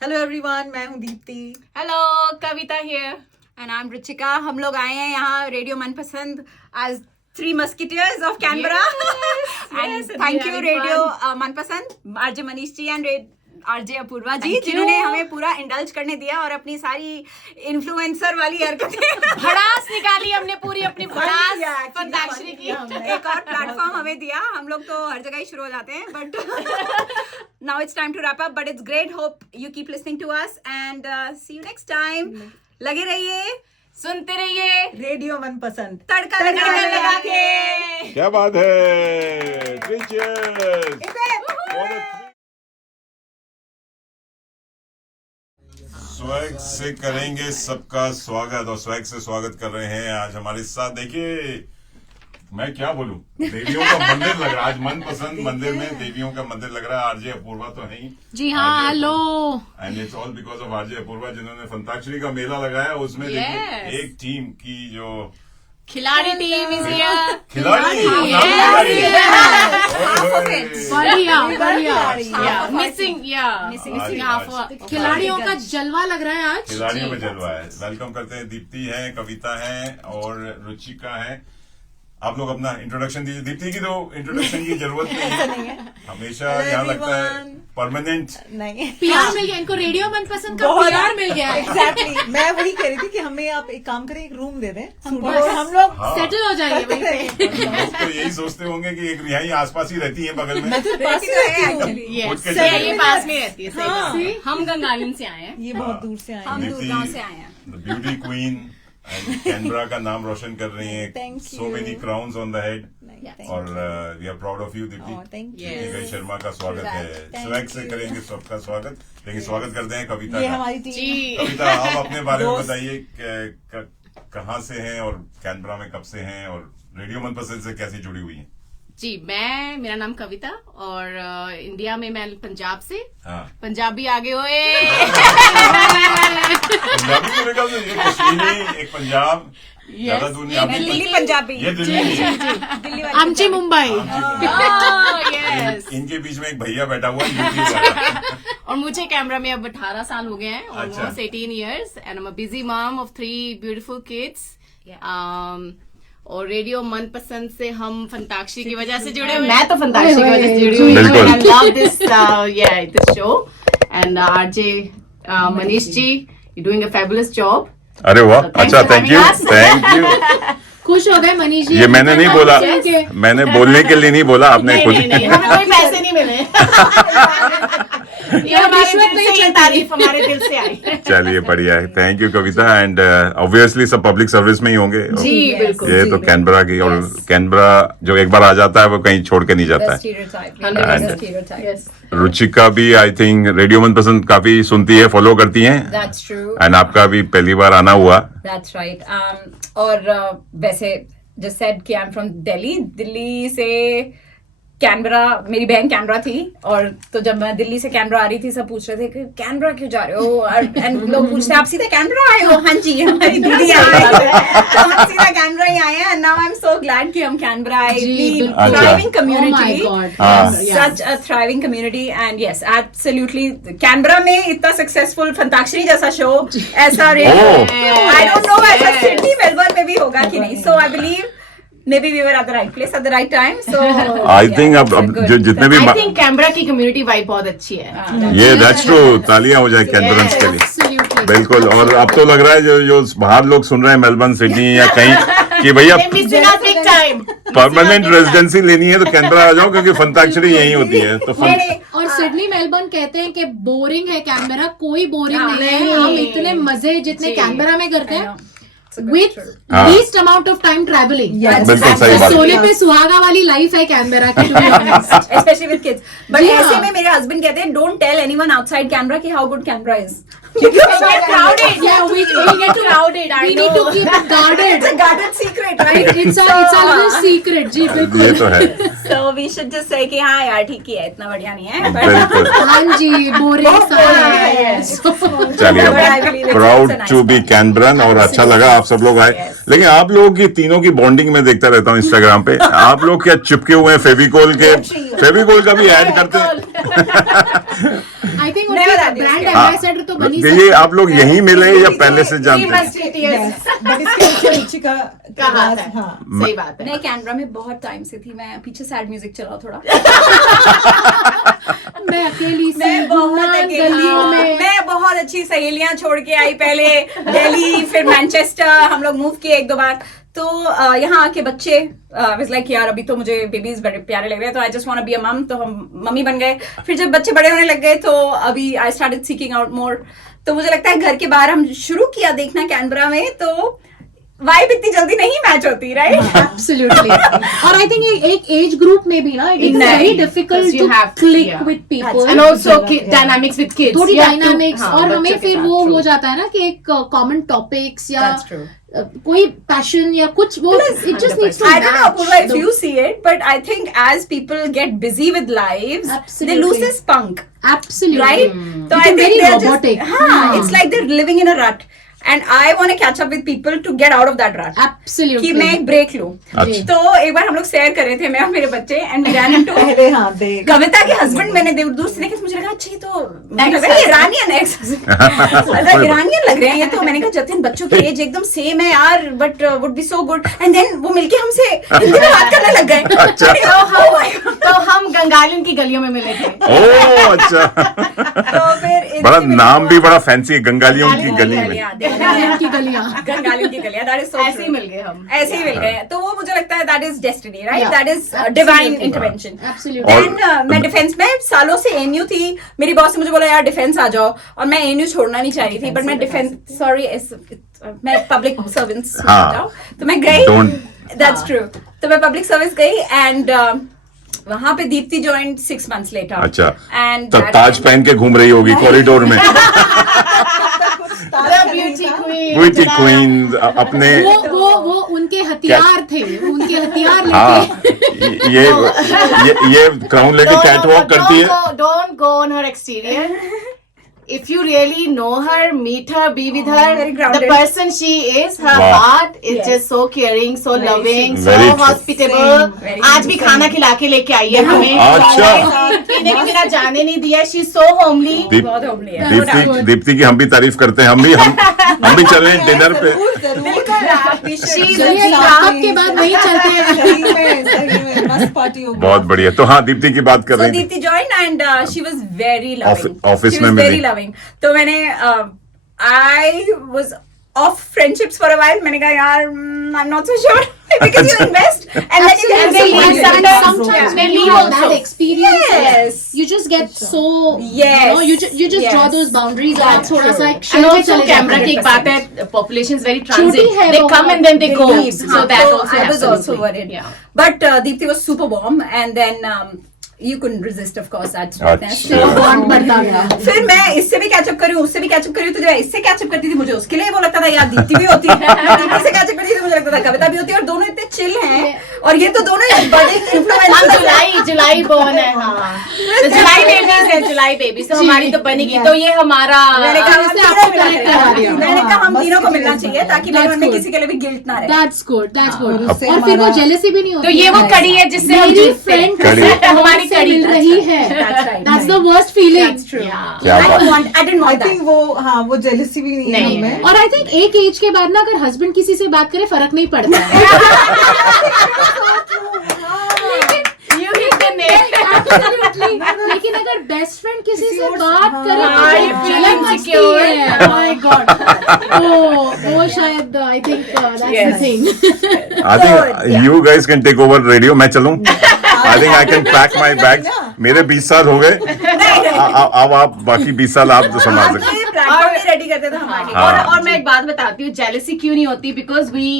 Hello everyone, मैं हूँ Deepti. Hello, Kavita here and I am Ruchika. हम लोग आए हैं यहाँ radio Manpasand as 3 musketeers of Canberra. And thank you radio Manpasand, RJ Manish ji and RJ Apoorva ji, जिन्होंने हमें पूरा इंडल्ज करने दिया और अपनी सारी इन्फ्लुएंसर वाली हरकतें भड़ास निकाली हमने, पूरी अपनी भड़ास फंताक्षरी की। एक और प्लेटफॉर्म हमें दिया। हम लोग तो हर जगह ही शुरू हो जाते हैं, but now it's time to wrap up, but it's great. Hope you keep listening to us and see you next time. लगे रहिए, सुनते रहिए रेडियो मनपसंद, तड़का लगा के। क्या बात है। स्वैग से करेंगे सबका स्वागत, और स्वैग से स्वागत कर रहे हैं आज हमारे साथ। देखिए, मैं क्या बोलूं, देवियों का मंदिर लग रहा है आज। मनपसंद मंदिर में देवियों का मंदिर लग रहा है। आरजे अपूर्वा तो है ही। जी हाँ, hello. And it's all because of RJ Apurva, जिन्होंने फंताक्षरी का मेला लगाया। उसमें देखिए एक टीम की जो खिलाड़ी टीम इज हियर। खिलाड़ी बढ़िया मिसिंग खिलाड़ियों का जलवा लग रहा है आज। खिलाड़ियों में जलवा है। वेलकम करते हैं। दीप्ति है, कविता है और रुचिका है। आप लोग अपना इंट्रोडक्शन दीजिए। दीप्ति की तो इंट्रोडक्शन की जरूरत नहीं है, हमेशा यहाँ लगता है परमानेंट। नहीं, प्यार मिल गया इनको, रेडियो मनपसंद का प्यार मिल गया। एग्जैक्टली मैं वही कह रही थी कि हमें आप एक काम करें, एक रूम दे दें, हम लोग सेटल हो जाएंगे वहीं पे। लोग तो यही सोचते होंगे कि एक रिहाई आसपास ही रहती है, बगल में। मैं तो पास ही रहती हूँ। उठ के ये चले। पास में रहती है। सही हाँ। बात है। हम गंगानन से आए हैं। ये बहुत दूर से आए हैं। हम दूरगांव से आए हैं। ब्यूटी क्वीन एंड कैनबरा का नाम रोशन कर रही हैं। Thank so you. Many crowns on the head. Thank और we are proud of you Deepti. thank you. Deepika Sharma का स्वागत है। Thank स्वैग से you. करेंगे सबका स्वागत। लेकिन स्वागत करते हैं कविता ये का। हमारी टीम। जी कविता, आप अपने बारे में दोस्त। बताइए, कहाँ से हैं और कैनबरा में कब से हैं और रेडियो मनपसंद से कैसे जुड़ी हुई हैं? जी, मेरा नाम कविता और इंडिया में मैं पंजाब से। हाँ, पंजाबी आगे हुए। पंजाबी को लेकर ये कश्मीरी, एक पंजाब, ज्यादा दूर नहीं। आप दिल्ली पंजाबी, ये दिल्ली नहीं है। दिल्ली वाली आमची मुंबई। Oh, इनके बीच में एक भैया बैठा हुआ है यूपी वाला। और मुझे कैमरा में अब 18 साल हो गए हैं, अच्छा। almost 18 years, and I'm a busy mom of 3 beautiful kids. और रेडियो मनपसंद से हम फंताक्षरी की वजह से जुड़े हुए हैं। मैं तो फंताक्षरी की वजह से जुड़ी हुई हूँ। बिल्कुल। I love this show and RJ Manish ji, you're doing a fabulous job. अरे वाह, So, thanks अच्छा, for thank you, having us. Thank you. खुश हो गए मनीष जी। ये मैंने नहीं बोला, मैंने बोलने के लिए नहीं बोला, आपने नहीं खुद नहीं नहीं, हमें कोई पैसे नहीं मिले। ये हमारे दिल से, ये तारीफ हमारे दिल से आई। चलिए, बढ़िया है। Thank you Kavita. And obviously सब पब्लिक सर्विस में ही होंगे। जी बिल्कुल। ये तो कैनबरा की, और कैनबरा जो एक बार आ जाता है वो कहीं छोड़ के नहीं जाता है। Yes, रुचिका भी आई थिंक रेडियो मनपसंद काफी सुनती है, फॉलो करती हैं। That's true. एंड आपका भी पहली बार आना हुआ। That's right. और वैसे just said कि I'm from Delhi. दिल्ली से कैनबरा, मेरी बहन कैनबरा थी, और तो जब मैं दिल्ली से कैनबरा आ रही थी, सब पूछ रहे थे कि कैनबरा क्यों जा रहे हो, एंड लोग पूछते आप सीधा कैनबरा आए हो? हाँ जी, हमारी दीदी आए हैं, तो हम सीधा कैनबरा ही आए हैं। Now I am so glad कि हम कैनबरा आए। अच्छा। Thriving Oh my community, God. हाँ। such a thriving community, and yes, absolutely. Canberra में इतना सक्सेसफुल फंताक्षरी जैसा शो, ऐसा I don't know ऐसा सिडनी मेलबर्न में भी होगा कि नहीं. So I believe maybe we were at the right place at the right time. So I think अब जो जितने भी I think कैमरा की कम्युनिटी वाइब बहुत अच्छी है। ये दैट्स ट्रू, तालियां हो जाए कैनबरन्स के लिए। Absolutely. बिल्कुल। और अब तो लग रहा है जो बाहर लोग सुन रहे हैं मेलबर्न, सिडनी या कहीं, कि भैया big time. परमानेंट रेजिडेंसी लेनी है तो कैनबरा आ जाओ, क्योंकि फंताक्षरी यहीं होती है। तो और सिडनी मेलबर्न कहते हैं कि बोरिंग है कैनबरा, कोई बोरिंग नहीं है। हम इतने मजे जितने कैनबरा में करते हैं विथ हाँ। Least amount of time travelling. बिल्कुल सही बात। सोने पे सुहागा वाली लाइफ है कैनबरा की, to be honest. especially with kids. But Yeah. ऐसे में मेरे हस्बैंड कहते हैं don't tell anyone outside Canberra कि how good Canberra is. Crowded. Yeah, we get crowded. I we need to keep it guarded. It's a guarded secret, right? It's a little secret. जी बिल्कुल। ये तो है। So we should just say कि हाँ यार ठीक ही है, इतना बढ़िया नहीं है. But बिल्कुल। हाँ जी, बोरिंग सा है। चलिए, But I believe it's proud a nice to be Canberran, और अच्छा लगा आप सब लोग आए। लेकिन आप लोगों की तीनों की बॉन्डिंग में देखता रहता हूँ इंस्टाग्राम पे। आप लोग क्या चिपके हुए हैं फेविकोल के? फेविकोल का भी ऐड करते हैं। I आई थिंक मैं बता दी ब्रांड उसके। एम्बेसडर तो बनी ये आप लोग यहीं मिले या पहले से जानते हैं? बट इसके पीछे रुचि का बात है। हाँ सही बात है। मैं कैनबरा में बहुत टाइम से थी, मैं पीछे सैड म्यूजिक चलाओ थोड़ा। मैं अकेली सी मैं बहुत घूमना अकेली गलियों हूँ। में। मैं बहुत अच्छी सहेलियां छोड़ के आई, पहले दिल्ली फिर मैनचेस्टर, हम लोग मूव किए 1-2 बार। तो यहाँ आके बच्चे वाज लाइक यार अभी तो मुझे बेबीज बड़े प्यारे लग रहे हैं, तो I just want to be a mum, तो हम मम्मी बन गए। फिर जब बच्चे बड़े होने लग गए तो अभी I started seeking out more. तो मुझे लगता है घर के बाहर हम शुरू किया देखना कैनबरा में, तो वाइब इतनी जल्दी नहीं मैच होती, राइट? Absolutely. और आई थिंक एक एज ग्रुप में भी ना it is Exactly. Very difficult Because you to have to, click yeah. With people and also dynamics with kids, थोड़ी डायनामिक्स, और हमें फिर वो हो जाता जाता है ना कि एक कॉमन टॉपिक्स या That's true. कोई पैशन या कुछ वो it just needs to I don't know, Apurva, if you see it, but I think as people get busy with lives, they Absolutely. lose this spunk, absolutely right? So I Become think very they're robotic. just, हाँ, it's like they're living in a rut, and I want to catch up with people to get out of that rut. Absolutely कि मैं एक break लूं। अच्छा। तो एक बार हम लोग सैर कर रहे थे, मैं और मेरे बच्चे, एंड वी रैन इनटू पहले हाँ देख कविता के हस्बैंड। मैंने दूर से देखा तो मुझे लगा अच्छा ये तो मुझे लगा ये ईरानियन है, ईरानियन लग रहे हैं ये तो। मैंने कहा जतिन बच्चों की एज एकदम सेम है यार, but would be so good. And then वो मिलके हमसे हिंदी में बात करने लग गए। अच्छा। तो हम गंगालिन की गलियों में मिले थे। ओह अच्छा, तो फिर बड़ा नाम भी बड़ा फैंसी है, गंगालियों की गली में। की गलियां गंगालिन की गलियां, दैट इज सो ऐसे ही मिल गए हम। ऐसे ही मिल गए। तो वो मुझे लगता है that is destiny, right? Yeah. That is divine Absolutely. Intervention. Absolutely then मैं डिफेंस में सालों से एएनयू थी। मेरी बॉस ने मुझे बोला यार डिफेंस आ जाओ, और मैं एएनयू छोड़ना नहीं चाह रही थी, बट मैं डिफेंस मैं पब्लिक सर्विस हाँ। तो मैं गई। Don't- that's true. तो मैं पब्लिक सर्विस गई, एंड वहां पे दीप्ति ज्वाइंट 6 months लेटर। अच्छा, एंड तब ताज पहन के घूम रही होगी कॉरिडोर में। ब्यूटी क्वीन अपने। वो उनके हथियार थे, उनके हथियार हाँ, लेके ये क्राउन लेके कैटवॉक करती है। Don't go on her exterior. If you really know her, meet her, be with her. very The grounded. person she is, her Wow. heart is just so caring, so loving, so Very true. hospitable. Very आज भी खाना खिला के लेके आई है हमें। अच्छा। पीने के बिना जाने नहीं दिया। She is so homely. बहुत homely है। दीप्ति की हम भी तारीफ करते हैं। हम भी चले डिनर पे। चलिए ब्रेकअप के बाद नहीं चलते हैं। सही में मस्त पार्टी होगी। बहुत बढ़िया। तो हाँ, दीप्ति की बात कर So रही थी। Deepthi joined, and she was very loving. Office She में was मिली। very loving. तो मैंने I was off friendships for a while. मैंने कहा यार I'm not so sure because you invest and then you And get they so leave much. sometimes. Sometimes They when leave you have also. that experience, Yes. you just get so Yes. you know, you just draw Yes. those boundaries. और आप थोड़ा सा एक And shift में also चले camera की एक जाते बात हैं। है, population is very छोटी transit. है They वो, come and then they go. Leave. So that So also I was happens. also worried. Yeah. But Deepthi was super warm, and then you couldn't resist, of course, that sweetness. अच्छा। So, bond बढ़ता गया। फिर मैं इससे भी catch up करी हूँ, उससे भी कैचअप करी, तो जब मैं इससे कैचअप करती थी मुझे उसके लिए वो लगता था यार दीप्ति भी होती है। दीप्ति से कैचअप करती थी तो मुझे लगता था कविता भी होती है, और दोनों इतने चिल हैं, और ये तो दोनों बड़े हम इन्फ्लुएंसर हैं। जुलाई born है, हाँ। तो जुलाई बेबीज है, जुलाई बेबीज तो हमारी तो बनेगी। तो ये हमारा मैंने कहा हम इससे तीनों आपको मिला connect करेंगे। करा दिया। मैंने कहा हम बस तीनों को किसी मिलना के चाहिए ताकि मेरे That's मन में good. किसी के लिए भी गिल्ट ना रहे। That's good. That's good. उससे और फिर वो हमारा- jealousy भी नहीं होती। तो ये वो कड़ी है जिससे हम मेरी जीतते हैं। friend कड़ी। किसी हमारी से कड़ी। मिल रही है। That's right. That's the worst feeling. That's true. क्या I बात। didn't want I that. think वो हाँ वो jealousy भी नहीं है नहीं हमें। और आई थिंक एक एज के बाद ना अगर हस्बैंड किसी से बात करे फर्क नहीं पड़ता है। You hit the nail. Absolutely. लेकिन अगर बेस्ट फ्रेंड किसी से बात करे हाँ, तो you जो feel जलन मचती insecure. है। My God. वो शायद I think that's the Yes. thing. I think you guys can take over radio. मैं चलूं? I think I can pack my bags. मेरे 20 साल हो गए। अब आप बाकी 20 साल आप तो संभाल सकते हैं। प्लेटफॉर्म ही रेडी करते थे हमारे लिए। और मैं एक बात बताती हूँ, जेलसी क्यों नहीं होती? Because we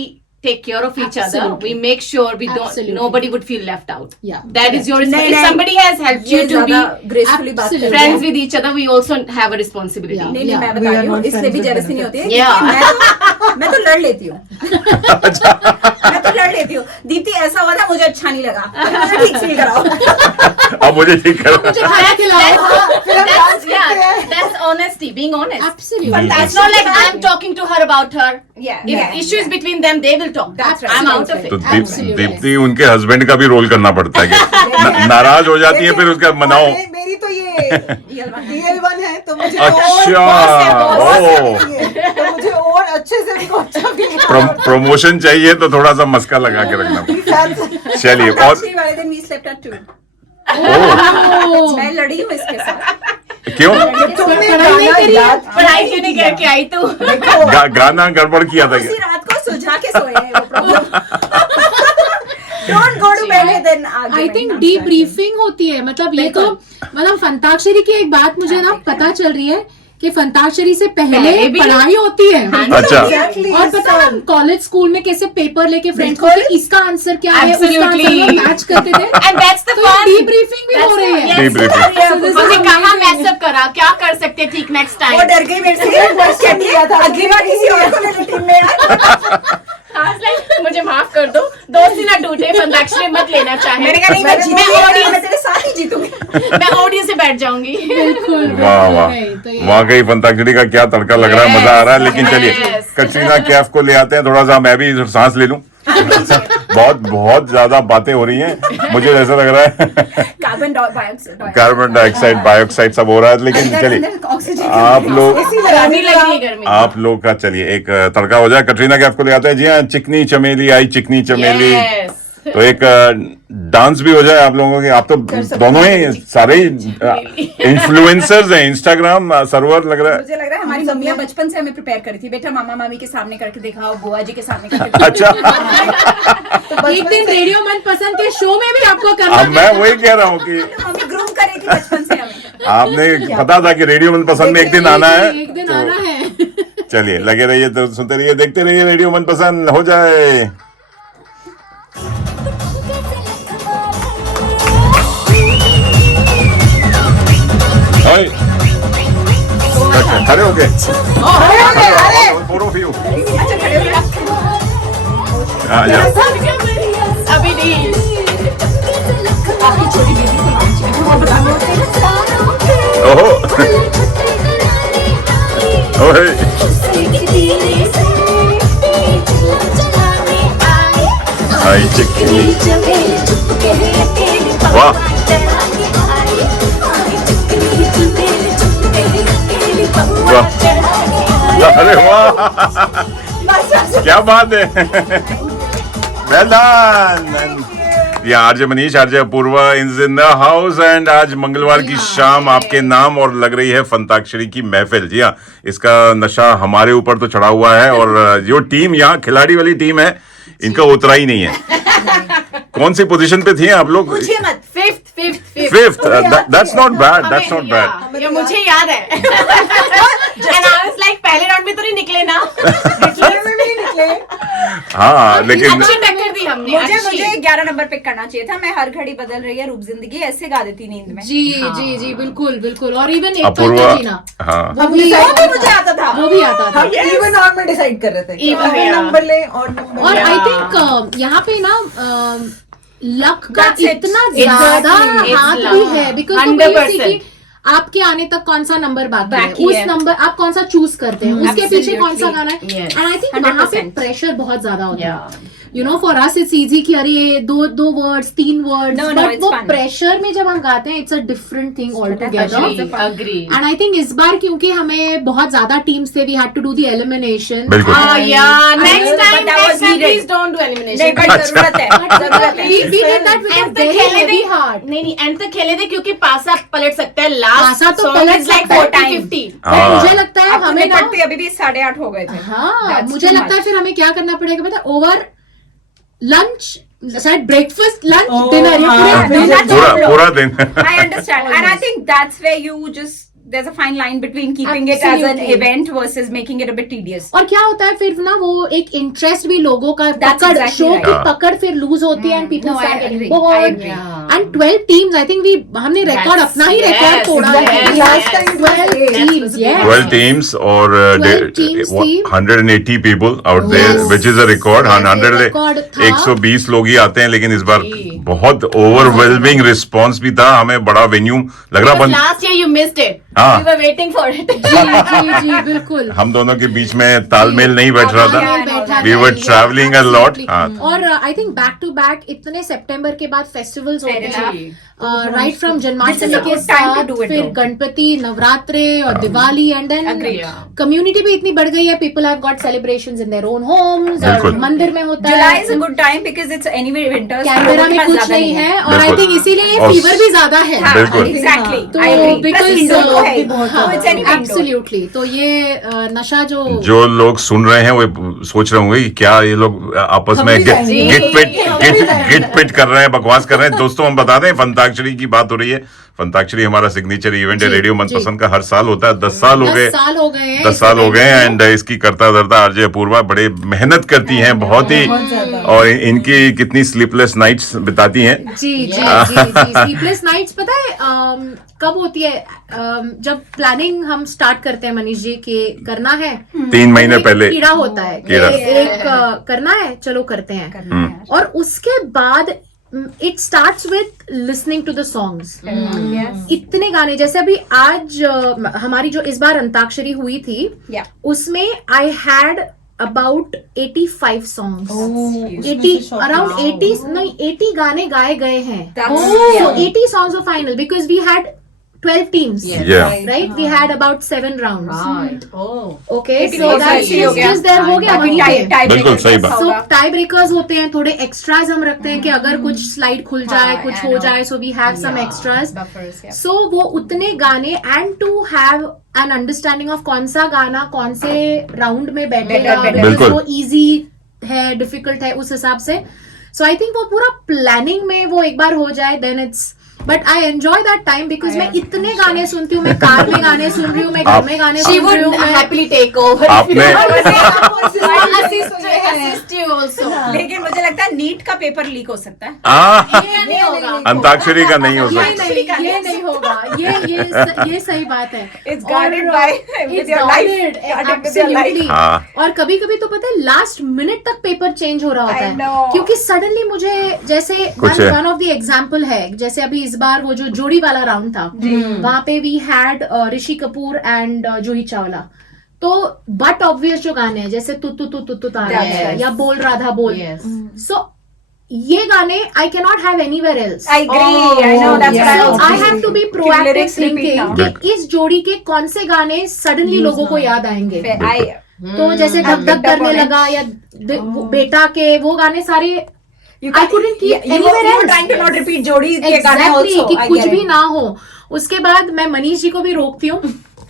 take care of each other. Absolutely. We make sure we don't. Absolutely. Nobody would feel left out. Yeah. That is your. नहीं, If नहीं। somebody has helped ये you to be ज़्यादा gracefully बात Absolutely. कर रहे friends हैं। with each other, we also have a responsibility. Yeah. नहीं नहीं मैं We बता are रही हूँ, not इसलिए friends भी with जेलसी नहीं होती है Yeah. क्योंकि मैं तो लड़ लेती हूँ। मैं तो लड़ लेती हूँ। दीप्ति ऐसा हुआ था मुझे अच्छा नहीं लगा, तो मुझे ठीक फील कराओ। अब मुझे ठीक करो। खाना खिलाओ। That's, yeah, that's honesty, being honest. Absolutely. It's not like I'm talking to her about her. Yeah, If yeah, issue is between them, they will talk. That's right. I'm out of तो it. Absolutely. Deepti उनके husband का भी role करना पड़ता है कि नाराज हो जाती है फिर उसका मनाओ। मेरी तो ये EL1 है तो मुझे अच्छा, तो मुझे और अच्छे से उनको अच्छा फील प्रमोशन चाहिए तो थोड़ा सा मस्का लगा के रखना। चलिए और Actually, वाले दिन we slept at 2. ओह, मैं लड़ी हूँ इसके साथ। क्यों तुमने पढ़ाई नहीं गाना करी? याद पढ़ाई क्यों नहीं करके आई तू? गाना गड़बड़ किया था उसी क्या? रात को सुलझा के सोए हैं वो problem. Don't go to bed and then argue. I think debriefing होती है, मतलब ये तो मतलब फंताक्षरी की एक बात मुझे ना पता चल रही है कि फंताक्षरी से पहले भी? पढ़ाई होती है। अच्छा, और पता है हम कॉलेज स्कूल में कैसे पेपर लेके फ्रेंड को कि इसका आंसर क्या है, उसका Absolutely. आंसर मैच करते थे। And that's the तो fun. डीब्रीफिंग भी हो रही है। Debriefing. मुझे कहाँ मैसअप करा, क्या कर सकते ठीक नेक्स्ट वो टाइम? डर गई मेरे से। कहती है, अगली बार किसी और को ले टीम में यार। मुझे माफ कर दो, दोस्ती ना टूटे, फंताक्षरी मत लेना चाहे। मैंने कहा नहीं मैं जीतूंगी, ऑडियंस मैं तेरे साथ ही जीतूंगी। मैं ऑडियंस से बैठ जाऊंगी। बिल्कुल वाह वाह, नहीं, तो ये- वाकई फंताक्षरी का क्या तड़का लग रहा है, मजा आ रहा है। लेकिन चलिए Yes. कटरीना कैफ को ले आते हैं, थोड़ा सा मैं भी सांस ले लूं। बहुत ज्यादा बातें हो रही हैं, मुझे ऐसा लग रहा है कार्बन डाइऑक्साइड। कार्बन डाइऑक्साइड बायोक्साइड सब हो रहा है। लेकिन चलिए ऑक्सीजन। आप लोग गर्मी लगी है, गर्मी। आप लोग का चलिए एक तड़का हो जाए। कटरीना कैफ को ले आते हैं। जी हाँ, चिकनी चमेली आई, चिकनी चमेली। Yes. तो एक डांस भी हो जाए आप लोगों के। आप तो दोनों ही सारे ही इन्फ्लुएंसर्स हैं, इंस्टाग्राम सर्वर लग रहा है। मुझे लग रहा है हमारी मम्मियाँ बचपन से हमें प्रिपेयर करी थी, बेटा मामा मामी के सामने करके दिखाओ, बुआ जी के सामने करके दिखाओ। अच्छा, एक दिन रेडियो मन पसंद के शो में भी आपको करना अब मैं वही कह रहा हूँ कि मम्मी ग्रूम करी थी बचपन से हमें। आपने पता था कि रेडियो मनपसंद में एक दिन आना है। एक दिन तो आना है। चलिए लगे रहिए, तो सुनते रहिए, देखते रहिए, रेडियो मनपसंद हो जाए। ओए, अच्छा, खड़े हो गए। Four of you. आ जाओ। अभी नहीं। ओहो, ओहे, आई चिकनी। वाह, अरे वाह, क्या बात है। Well done. ये RJ Manish, RJ Apoorva is in the house and आज मंगलवार की शाम आपके नाम और लग रही है फंताक्षरी की महफिल। जी हाँ, इसका नशा हमारे ऊपर तो चढ़ा हुआ है और जो टीम यहाँ खिलाड़ी वाली टीम है इनका उतरा ही नहीं है। कौन सी पोजीशन पे थे आप लोग? पूछिए मत। Fifth. That's not bad, that's not bad. ये मुझे याद है। And I was like, पहले राउंड में तो नहीं निकले ना। हाँ, लेकिन अच्छी टक्कर दी हमने। मुझे 11 नंबर पिक करना चाहिए था। मैं हर घड़ी बदल रही है रूप जिंदगी ऐसे गा देती नींद में। जी जी जी, बिल्कुल बिल्कुल। और इवन एक अपूर्वा, जीना हाँ, वो भी मुझे आता था। वो भी आता था। हम इवन और में डिसाइड कर रहे थे कि Even, yeah. नंबर ले और नंबर और ले। आई थिंक यहाँ पे ना लक का That's it. इतना ज्यादा Exactly. It's हाथ luck. भी है, बिकॉज 100%. आपके आने तक कौन सा नंबर बाकी है, बाकी उस है। नंबर आप कौन सा चूज करते हैं, उसके पीछे कौन सा Absolutely. गाना है। Yes. एंड आई थिंक वहां पे 100%. प्रेशर बहुत ज्यादा होता है। You know, for us it's easy कि अरे दो words 3 words, No, no, but it's वो fun. प्रेशर में जब हम गाते हैं it's a different thing altogether. Agree. And I think इस बार क्योंकि हमें बहुत ज्यादा टीम्स थे, we had to do the elimination. बिल्कुल। Yeah, next But time, that was needed. please don't do नहीं, elimination. but जरूरत है, जरूरत है। We did that with a and तक very खेले heavy थे heart. नहीं एंड तक खेले थे क्योंकि पासा पलट सकता है। लास्ट पासा तो पलट लाइक सकता है। 40-50। हाँ। मुझे लगता है अब हमें ना, निपटते अभी भी 8:30 हो गए थे। हाँ That's मुझे too लगता है much. फिर हमें क्या करना पड़ेगा पता है, ओवर लंच, शायद ब्रेकफास्ट, लंच, Oh, डिनर, हाँ, पूरा दिन। I understand, and I think that's where you just there's a fine line between keeping it as an Absolutely. event versus making it a bit tedious. और क्या होता है फिर ना, वो एक इंटरेस्ट भी लोगों का, That's पकड़, exactly शो right. की पकड़ फिर लूज होती है and people No, I start getting agree. Board. I agree. And 12 teams, I think हमने रिकॉर्ड, अपना ही रिकॉर्ड तोड़ा है। Yes, Last time it was 12 eight. teams, yes. 12 teams और 12 teams थी। 180 people out there, Yes. which is a record। हाँ, Yes, ये record था। 120 लोग ही आते हैं, लेकिन इस बार बहुत ओवरवेलमिंग रिस्पॉन्स भी था। हमें बड़ा वेन्यू लग रहा बंद। Last year you missed it. हाँ We were waiting for it. जी बिल्कुल. हम दोनों के बीच में तालमेल नहीं बैठ रहा था. We were traveling a lot. हाँ. और I think back to back इतने सितंबर के बाद फेस्टिवल्स होते हैं, राइट फ्रॉम जन्माष्टमी के साथ फिर गणपति, नवरात्रे और दिवाली, एंड देन कम्युनिटी भी इतनी बढ़ गई है. People have got celebrations in their own homes, और बिल्कुल. मंदिर में होता July है. is a good time because it's anyway winter. Camera में कुछ नहीं है, और आई बिल्कुल. थिंक इसीलिए और- फीवर भी ज्यादा है. बिल्कुल. Exactly. तो I agree. Plus because indoor तो है ही. बहुत So it's anyway indoor. Absolutely. तो ये नशा जो लोग सुन रहे हैं वो सोच रहे होंगे कि क्या ये लोग आपस में हम भी जाएंगे। गिट पिट कर रहे हैं, बकवास कर रहे हैं. दोस्तों हम बता दें, फंताक्षरी की बात हो रही है. फंताक्षरी हमारा सिग्नेचर इवेंट है, जी, रेडियो जी. मनपसंद का हर साल होता है. 10 साल हो 10 गए. साल हो गए हैं. 10 साल हो गए हैं. एंड इसकी करता धरता आरजे अपूर्वा बड़े मेहनत करती हैं बहुत ही, ज्यादा. और इनकी कितनी स्लीपलेस नाइट्स बिताती हैं. जी जी जी जी. स्लीपलेस नाइट्स पता है कब होती है? जब प्लानिंग हम स्टार्ट करते हैं मनीष जी के करना है, 3 महीने एक पहले कीड़ा होता है कि कीड़ा. एक करना है, चलो करते हैं. और उसके बाद it starts with listening to the songs. इतने गाने, जैसे अभी आज हमारी जो इस बार अंताक्षरी हुई थी, Yeah. उसमें I had about 85 songs. 80 around 80 नहीं 80 गाने गाए गए हैं. So 80 songs were final because we had 12 teams. Yeah. Right? We had about 7 rounds. Okay, 80 so that's हो गया. just there हो गया बाकी वहीं पे. tie बिल्कुल breakers सही का बात. So होगा. tie breakers होते हैं, थोड़े extras हम रखते हैं कि अगर कुछ slide खुल जाए, कुछ हो जाए, so we have some extras. Buffers, yeah. So वो उतने गाने, and to have an understanding of कौन सा गाना कौन से राउंड में बैठेगा, because बिल्कुल. वो easy है, difficult है, उस हिसाब से. So I think वो पूरा planning में वो एक बार हो जाए, then it's. But I enjoy that time because मैं इतने गाने सुनती हूँ, मैं कार में गाने सुन रही हूँ, मैं घर में गाने सुन रही हूँ. happily take over. आपने assist you also. लेकिन मुझे लगता है नीट का पेपर लीक हो सकता है. ये नहीं होगा. अंताक्षरी का नहीं हो ये सकता. नहीं होगा. ये सही बात है. It's guarded by with It's your life. guarded, Guarded with your life. absolutely. हाँ. और कभी कभी तो पता है लास्ट मिनट तक पेपर चेंज हो रहा होता I है, know. क्योंकि सडनली मुझे जैसे कुछ है. वन ऑफ द एग्जांपल है, जैसे अभी इस बार वो जो जोड़ी वाला राउंड था, वहां पे we had Rishi Kapoor and Juhi Chawla. तो बट ऑब्वियस जो गाने हैं जैसे तू तू तू तू तू तारा है, Yes. या बोल राधा बोल, Yes. सो ये गाने I can not have anywhere else. I agree. I know that's what I So also I have to be think. proactive Lyrics repeat thinking now. कि इस जोड़ी के कौन से गाने सडनली लोगों को याद आएंगे. तो जैसे धक धक picked up करने on it. लगा, या वो बेटा के वो गाने सारे You I couldn't keep you anywhere were else. trying to not repeat जोड़ी के गाने exactly also. कि I कुछ get भी it. ना हो. उसके बाद मैं मनीष जी को भी रोकती हूँ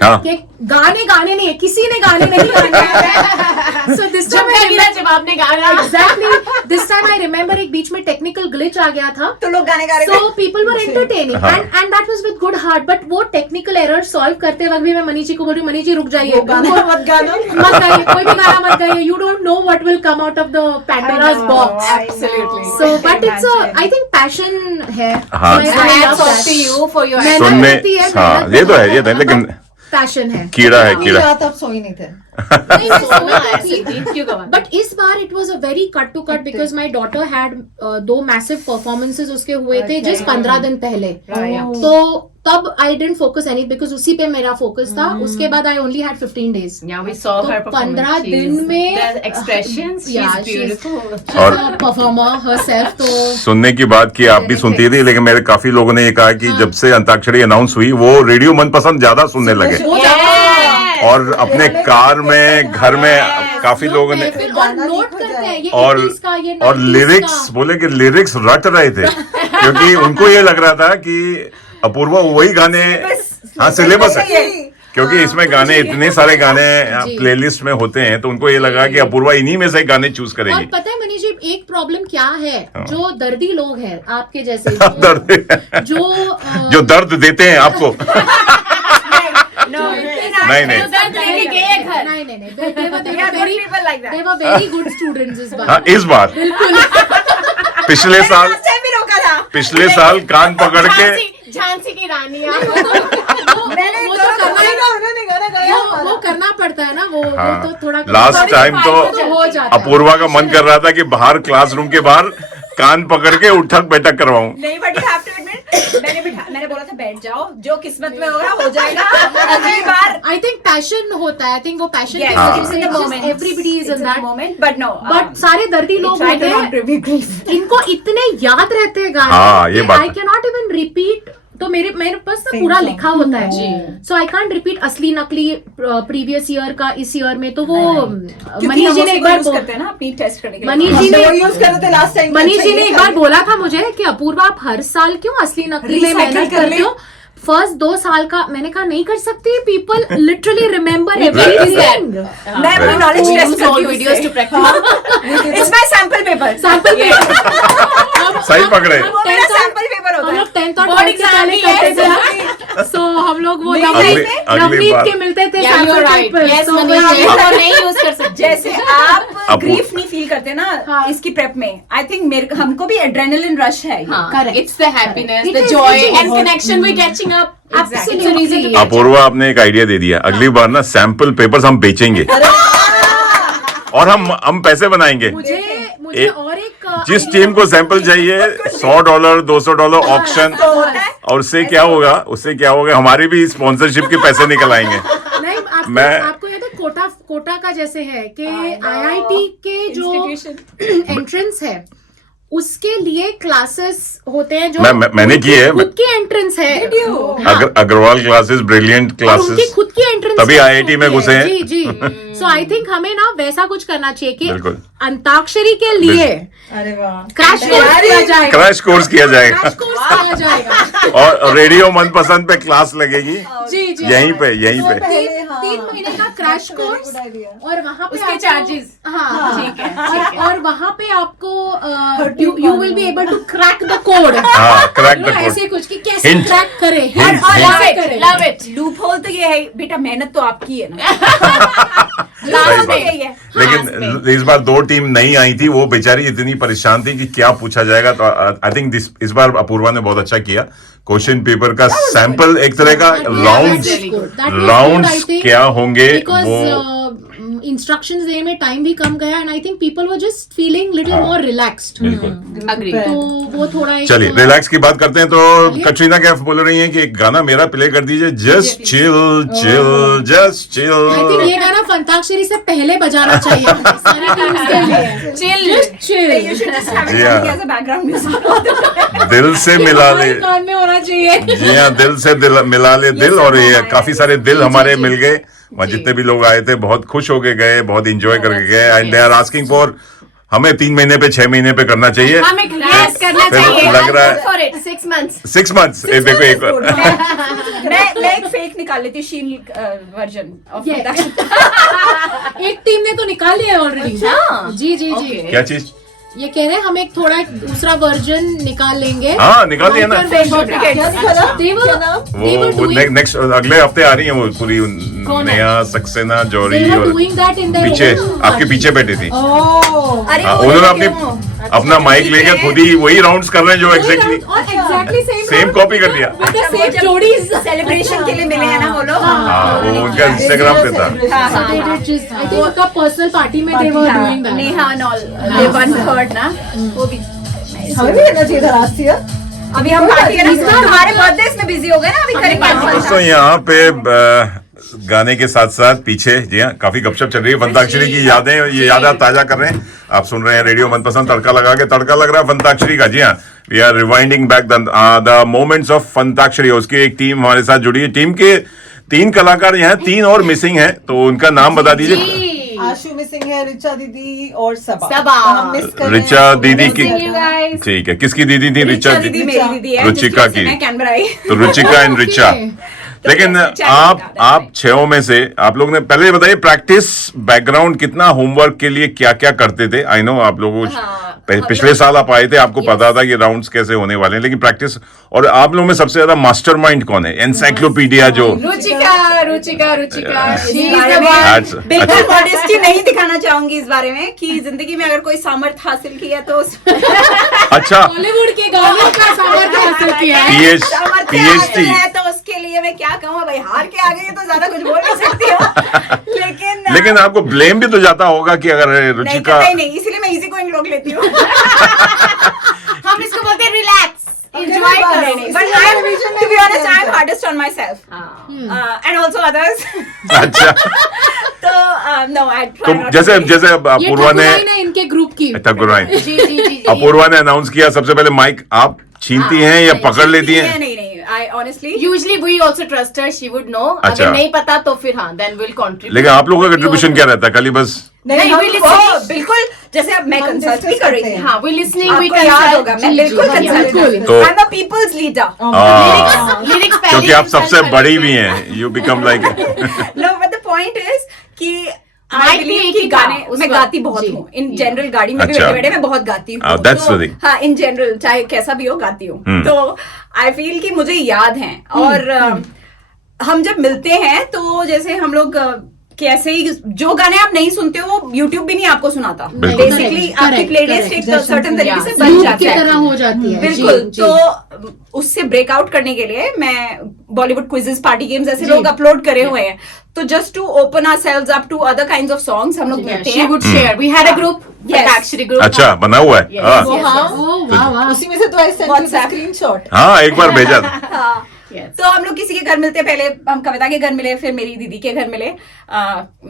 हाँ. कि गाने नहीं है, किसी ने गाने नहीं गाने. So this time I remember, जवाब ने गाना. exactly this time I remember एक बीच में टेक्निकल ग्लिच आ गया था. तो लोग गाने गा रहे थे. So people were entertaining हाँ. and that was with good heart. But वो टेक्निकल एरर सॉल्व करते वक्त भी मैं मनीष जी को बोल रही हूँ, मनीष जी रुक जाइए, मत गाना. मत गाइए, कोई भी गाना मत गाइए. You don't know what will come out of the Pandora's box. Absolutely. So but it's a I think passion है. हाँ. So I love Hats off that. to you for your. मेहनत सुनने होती है, हाँ मेहनत ये तो बहुत है, ये तो है, लेकिन पैशन है. कीड़ा है, पूरी कीड़ा. रात आप सोई नहीं थे. नहीं, मैं सोई हाँ, तो ऐसे थी. थी. क्यों गवा? बट इस बार it was a very cut to cut because my daughter had 2 massive performances उसके हुए थे जस्ट 15 दिन पहले. तो तब I didn't focus any because उसी पे मेरा फोकस था. उसके बाद I only had 15 days. Yeah, we saw तो her performance. 15 दिन में the expressions, Yeah, she's beautiful. और परफॉर्मर herself. तो सुनने की बात की आप भी सुनती थी, लेकिन मेरे काफी लोगों ने ये कहा कि जब से अंताक्षरी अनाउंस हुई वो रेडियो मनपसंद ज्यादा सुनने लगे, वो ज्यादा और अपने कार में, घर में काफी लोगों ने, फिर और नोट करते हैं ये और 80s का, ये और 90s लिरिक्स का. बोले कि लिरिक्स रट रहे थे क्योंकि उनको ये लग रहा था कि अपूर्वा वही गाने, हाँ सिलेबस है, क्योंकि इसमें गाने इतने सारे गाने प्लेलिस्ट में होते हैं, तो उनको ये लगा कि अपूर्वा इन्हीं में से गाने चूज और करेगी. पता है मनीष जी एक प्रॉब्लम क्या है, जो दर्दी लोग हैं आपके जैसे दर्द जो जो दर्द देते हैं आपको. नहीं नहीं दर्द लेके गए घर. नहीं they were Yeah, good very people like that. they were very good students इस हाँ बार. इस बार पिछले साल Last time भी रोका था. पिछले साल कान पकड़ के झांसी की रानियां. वो तो करना ही उन्होंने गाना गाया वो करना पड़ता है ना, वो तो थोड़ा लास्ट टाइम तो हो जाता है. अपूर्वा का मन कर रहा था कि बाहर क्लासरूम के बाहर कान पकड़ के उठक बैठक करवाऊं। नहीं, but you have to admit, मैंने बोला था बैठ जाओ, जो किस्मत में होगा हो जाएगा। अगली बार आई थिंक पैशन होता है, आई थिंक वो पैशन Yes, की it's in the moment. Everybody is in that moment, but no, but सारे दर्दी लोग होते हैं, इनको इतने याद रहते हैं हाँ, ये गाने, बात आई है। Can not even repeat. तो मेरे पास ना पूरा लिखा होता है, सो आई कांट रिपीट असली नकली प्रीवियस ईयर का इस ईयर में। तो वो मनीष जी ने एक बार करते हैं ना अपनी टेस्ट करने के लिए। मनीष जी ने यूज कर रहे थे लास्ट टाइम। मनीष जी ने एक बार बोला था मुझे कि अपूर्वा आप हर साल क्यों असली नकली में मेहनत करते हो, फर्स्ट 2 साल का। मैंने कहा नहीं कर सकती, पीपल लिटरली रिमेम्बर एवरीथिंग। मैं अपनी नॉलेज टेस्ट करती हूँ videos to practise. It's my sample paper, sample सही पकड़े। वो मेरा सैंपल पेपर होता हम है। लोग 10th और Board 12th से exam पहले भी करते है, थे ना, सो हम लोग वो अगली नवनीत बार। के मिलते थे Yeah, you're sample right. Paper. Yes, So Manish ji, वो- वो नहीं यूज कर सकते। जैसे आप अपूर्व- ग्रीफ नहीं फील करते ना इसकी प्रेप में, आई थिंक हमको भी एड्रेनलिन रश है। Correct. It's the happiness, It the is joy the and joy. connection we're catching up. Exactly. It's a reason to catch up. Apurva आपने एक आइडिया दे दिया, अगली बार ना सैंपल पेपर्स हम बेचेंगे और हम पैसे बनाएंगे। मुझे ए- और एक जिस टीम को सैंपल चाहिए $100 $200 ऑक्शन, और उससे क्या होगा, हमारे भी स्पॉन्सरशिप के पैसे निकल आएंगे। नहीं, आपको याद है कोटा का जैसे है कि आईआईटी के जो एंट्रेंस है उसके लिए क्लासेस होते हैं जो मैंने की है। खुद की एंट्रेंस है, अग्रवाल क्लासेस, ब्रिलियंट और उनकी क्लासेस, खुद की एंट्रेंस तभी IIT में घुसे हैं। जी जी। सो आई थिंक हमें ना वैसा कुछ करना चाहिए कि बिल्कुल। अंताक्षरी के लिए अरे वाह, क्रैश कोर्स किया जाएगा, क्रैश कोर्स किया जाएगा क्रैश कोर्स किया जाएगा। और रेडियो मनपसंद पे क्लास लगेगी जी जी। यहीं पे। 3 महीने का क्रैश कोर्स, और वहाँ पे उसके आपको- charges। हाँ ठीक है, और वहाँ पे आपको you will be able to crack the code. हाँ, क्रैक द ऐसे कोड। कुछ कि कैसे Hint. क्रैक करे, Hint. और Love कैसे it, करे। love it. लूप होल तो ये है बेटा, मेहनत तो आपकी है ना। सही लास्ट बात। यही है। लेकिन इस बार 2 टीम नहीं आई थी, वो बेचारी इतनी परेशान थी कि क्या पूछा जाएगा। तो आई थिंक इस बार अपूर्वा ने बहुत अच्छा किया। क्वेश्चन पेपर का सैंपल, एक तरह का राउंड्स क्या होंगे वो। इंस्ट्रक्शंस देने में टाइम भी कम गया, and I think people were just feeling little more relaxed. बिल्कुल। Agree. तो वो थोड़ा एक- चलिए रिलैक्स की बात करते हैं। तो कटरीना कैफ बोल रही हैं कि एक गाना मेरा प्ले कर दीजिए, just chill chill just I think chill. ये गाना फंताक्षरी से पहले बजाना चाहिए सारी टीम्स के लिए। Chill. Just chill. You should just have it जी हाँ। running as a background music. दिल से मिला ले, हमारे कान में होना चाहिए। जी हाँ, दिल से दिल मिला ले दिल। और ये काफी सारे दिल हमारे मिल गए वहाँ, जितने भी लोग आए थे बहुत खुश होके गए, बहुत इंजॉय करके गए। And they are asking for हमें 3 महीने पे 6 महीने पे करना चाहिए। हमें yes करना फिर चाहिए। लग रहा है For it, 6 months. 6 months। देखो एक मैं एक फेक निकाल लेती, शील वर्जन ऑफ Yeah. एक टीम ने तो निकाल लिया ऑलरेडी। जी जी जी। क्या चीज? ये कह रहे हैं हम एक थोड़ा दूसरा वर्जन निकाल लेंगे। हाँ, निकाल दिया ना। क्या निकाला? वो नेक्स्ट अगले हफ्ते आ रही है वो पूरी नया सक्सेना जौहरी और पीछे आपके पीछे बैठी थी। अरे हाँ, वो उन्होंने क्यों? अपना माइक लेके खुद ही वही राउंड्स कर रहे हैं जो एग्जैक्टली सेम कॉपी कर दिया। सेम जोड़ी। सेलिब्रेशन के लिए मिले हैं ना वो लोग। हाँ, वो उनका इंस्टाग्राम पे था। आई थिंक उनका पर्सनल पार्टी में they were doing that. Neha and all, they 1/3 ना, वो भी। हमें भी करना चाहिए था लास्ट ईयर। अभी हम पार्टी है ना, हमारे बर्थडे में बिजी हो गए ना, अभी करेंगे। दोस्तों यहाँ पे गाने के साथ साथ पीछे जी हाँ काफी गपशप चल रही है। फंताक्षरी की यादें, ये यादें ताजा कर रहे हैं। आप सुन रहे हैं रेडियो मनपसंद, तड़का लगा के। तड़का लग रहा है फंताक्षरी का। जी हाँ, we are rewinding back the moments of Funtakshari. उसकी एक टीम हमारे साथ जुड़ी है। टीम के 3 कलाकार यहाँ, 3 और मिसिंग है, तो उनका नाम बता दीजिए। आशु मिसिंग है, रिचा दीदी और सबा। सबा। हम मिस कर रहे हैं। रिचा दीदी की, Missing you guys. ठीक है। किसकी दीदी थी? रिचा दीदी दीदी। मेरी दीदी है, रुचिका जिसकी की। मैं कैमरा आई। तो रुचिका एंड रिचा। लेकिन आप 6 में से आप लोग ने पहले बताइए प्रैक्टिस बैकग्राउंड कितना, होमवर्क के लिए क्या क्या करते थे? आई नो आप लोगों पिछले साल आप आए थे, आपको पता था कि राउंड्स कैसे होने वाले हैं, लेकिन प्रैक्टिस। और आप लोगों में सबसे ज्यादा मास्टरमाइंड कौन है? एनसाइक्लोपीडिया जो रुचिका She is बारे the में one. बिल्कुल अच्छा। मॉडेस्टी नहीं दिखाना चाहूंगी इस बारे में कि जिंदगी में अगर कोई सामर्थ्य हासिल किया तो अच्छा, बॉलीवुड के गानों का सामर्थ्य हासिल किया है। सामर्थ्य हासिल है तो उसके लिए मैं क्या कहूँ भाई, हार के आ गई तो ज्यादा कुछ बोल नहीं सकती हूँ। लेकिन लेकिन आपको ब्लेम भी तो जाता होगा कि अगर नहीं रुचिका करता ही नहीं, इसीलिए मैं इजी गोइंग लोग लेती हूँ। हम इसको बोलते हैं रिलैक्स, एंजॉय करो। But to be honest, I'm hardest on myself. And also others. अच्छा, So, no, I try तो not जैसे to. जैसे ये अपूर्वा ने ठकुराइन है इनके ग्रुप की। ठकुराइन जी जी जी जी। अपूर्वा ने अनाउंस किया, सबसे पहले माइक आप छीनती हैं या पकड़ लेती हैं? नहीं, I honestly. Usually we also trust her, she would know. अच्छा। अगर नहीं पता तो फिर हाँ, then we'll contribute. लेकिन आप लोगों का कंट्रीब्यूशन क्या रहता है? कल ही बस नहीं, हम- we listening. बिल्कुल, जैसे अब मैं हम कंसल्ट भी discuss कर रही करते थी। हैं। हाँ, we listening, we आपको याद होगा, मैं बिल्कुल जी, कंसल्ट बिल्कुल। करती तो- हूँ। I'm a people's leader. Lyrics पहले क्योंकि आप consult सबसे कर बड़ी लेते भी हैं। हैं, you become like No, but the point is कि I Mic भी believe एक कि ही था गाने उस मैं वक्त। गाती बहुत जी। हूँ। इन जनरल गाड़ी में भी अच्छा। बैठे बैठे मैं बहुत गाती हूँ। that's the thing. हाँ, इन जनरल चाहे कैसा भी हो गाती हूँ। हम्म। तो आई फील कि मुझे याद है और हम जब मिलते हैं तो जैसे हम लोग कैसे ही जो गाने आप नहीं सुनते हो वो यूट्यूब भी नहीं आपको सुनाता। बिल्कुल। बेसिकली Correct, आपकी प्लेलिस्ट correct. एक सर्टेन तरीके से बन लूप जाती की है। तरह हो जाती है। बिल्कुल। जी, जी। तो उससे ब्रेकआउट करने के लिए मैं बॉलीवुड क्विजेस, पार्टी गेम्स ऐसे लोग अपलोड करे हुए हैं। तो just to open ourselves up to other kinds of songs हम लोग Yeah, मिलते she हैं। would share. We had a group, Yes. Fantakshri group. अच्छा बना हुआ है। Yes, हाँ yes, yes. ओ, वाह वाह। उसी में से तो I send you the WhatsApp. Screenshot. हाँ, एक बार भेजा था। हाँ। Yes. तो हम लोग किसी के घर मिलते हैं, पहले हम कविता के घर मिले, फिर मेरी दीदी के घर मिले।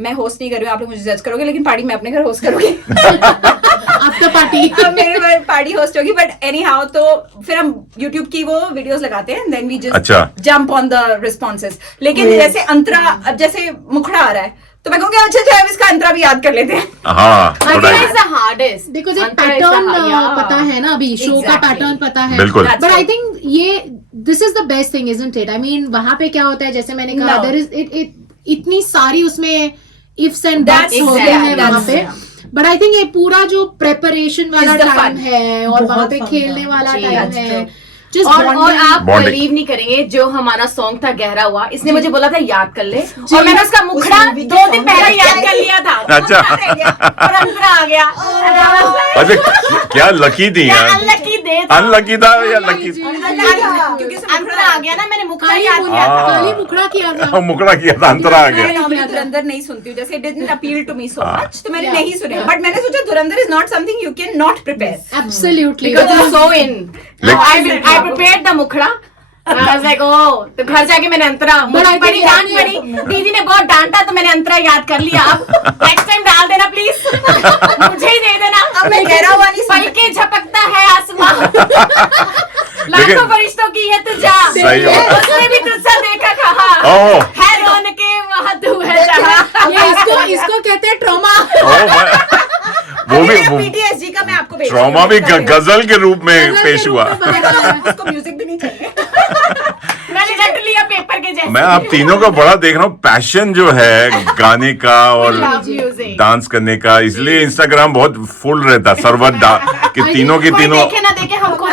मैं होस्ट नहीं कर रही हूँ, आप लोग मुझे जज करोगे, लेकिन पार्टी मैं अपने घर होस्ट करूंगी। After party. तो मेरे घर पार्टी होस्ट होगी। बट एनी हाउ, तो फिर हम यूट्यूब की वो वीडियोस लगाते हैं, देन वी जस्ट अच्छा। Jump on the responses. लेकिन जैसे अंतरा, अब जैसे मुखड़ा आ रहा है तो मैं कहूँगी अच्छा अच्छा अब इसका अंतरा भी याद कर लेते हैं। हाँ, थोड़ा Antara is the hardest. Because एक Antara is the pattern hard- yeah. पता है ना, अभी शो का Exactly. पैटर्न पता है। बिल्कुल। That's but I right. Think ये this is the best thing, isn't it? I mean वहां पे क्या होता है, जैसे मैंने कहा, No. देयर इज इट इतनी सारी उसमें इफ्स एंड That's दैट्स होते exactly, हैं वहां पे। that's- बट आई थिंक ये पूरा जो प्रेपरेशन वाला Is the टाइम fun. है और वहां बहुत पे fun खेलने था। वाला जी, टाइम that's है, true. just और bonding. आप Bonding. बिलीव नहीं करेंगे, जो हमारा सॉन्ग था गहरा हुआ, इसने मुझे बोला था याद कर ले, और मैंने उसका मुखड़ा movie के 2 दिन song पहले में याद कर लिया था। अच्छा। और अंतरा आ गया। अरे क्या लकी थी यार। अनलकी दे था। अनलकी था या लकी? क्योंकि उसमें अंतरा आ गया ना, मैंने मुखड़ा काली याद किया था। काली मुखड़ा किया था। हाँ, मुकड़ा किया था, अंतरा आ मैं गया। नॉर्मली धुरंधर नहीं सुनती हूँ, जैसे it didn't appeal to me so हाँ। मच, तो मैंने नहीं सुने। बट मैंने सोचा धुरंधर is not something you can not prepare. Absolutely. Because I'm so in. Like- I prepared the मुखड़ा। I was like, oh, तो घर जाके मैंने अंतरा, मुझे I think बड़ी डांट पड़ी, दीदी ने बहुत डांटा तो मैंने अंतरा याद कर लिया। अब नेक्स्ट टाइम डाल देना प्लीज, मुझे ही दे देना। अब मैं गहरा हुआ नहीं पल के झपकता है आसमां, लाखों लेकिन- फरिश्तों की है तुझा, सही बात। उसने भी तुझसे देखा कहा, ओह। है रौनके वहाँ तू है जहाँ। ये इसको कहते हैं ट्रॉमा। वो भी पीटीएसडी का मैं आपको भेज ट्रॉमा भी गजल के रूप में पेश हुआ। उसको म्यूजिक भी नहीं चाहिए। मैंने रट लिया पेपर के जैसे। मैं आप तीनों का बड़ा देख रहा हूँ, पैशन जो है गाने का और love music. डांस करने का, इसलिए इंस्टाग्राम बहुत फुल रहता सर्वर कि तीनों की कोई तीनों देखे ना देखे, हम खुद